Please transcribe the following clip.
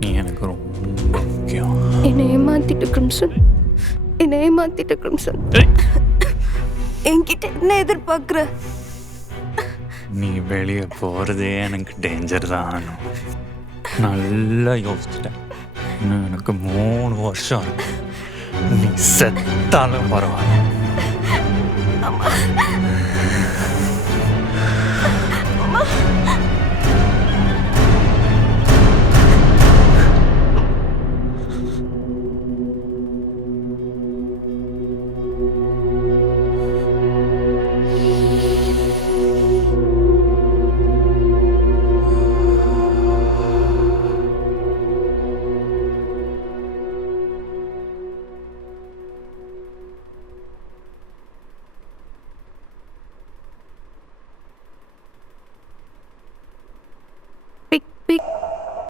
நீ எனக்கு ரொம்ப முக்கியம். என்னை ஏமாத்திட்ட கிரிம்சன், என்னை ஏமாத்திட்ட கிரிம்சன். என்கிட்ட என்ன எதிர்பார்க்குற? நீ வெளியே போகிறதே எனக்கு டேஞ்சர் தான். நல்லா யோசிச்சிட்டேன். இன்னும் எனக்கு 3 வருஷம் இருக்கு. நீ செத்தாலும் பரவாயில்ல. அம்மா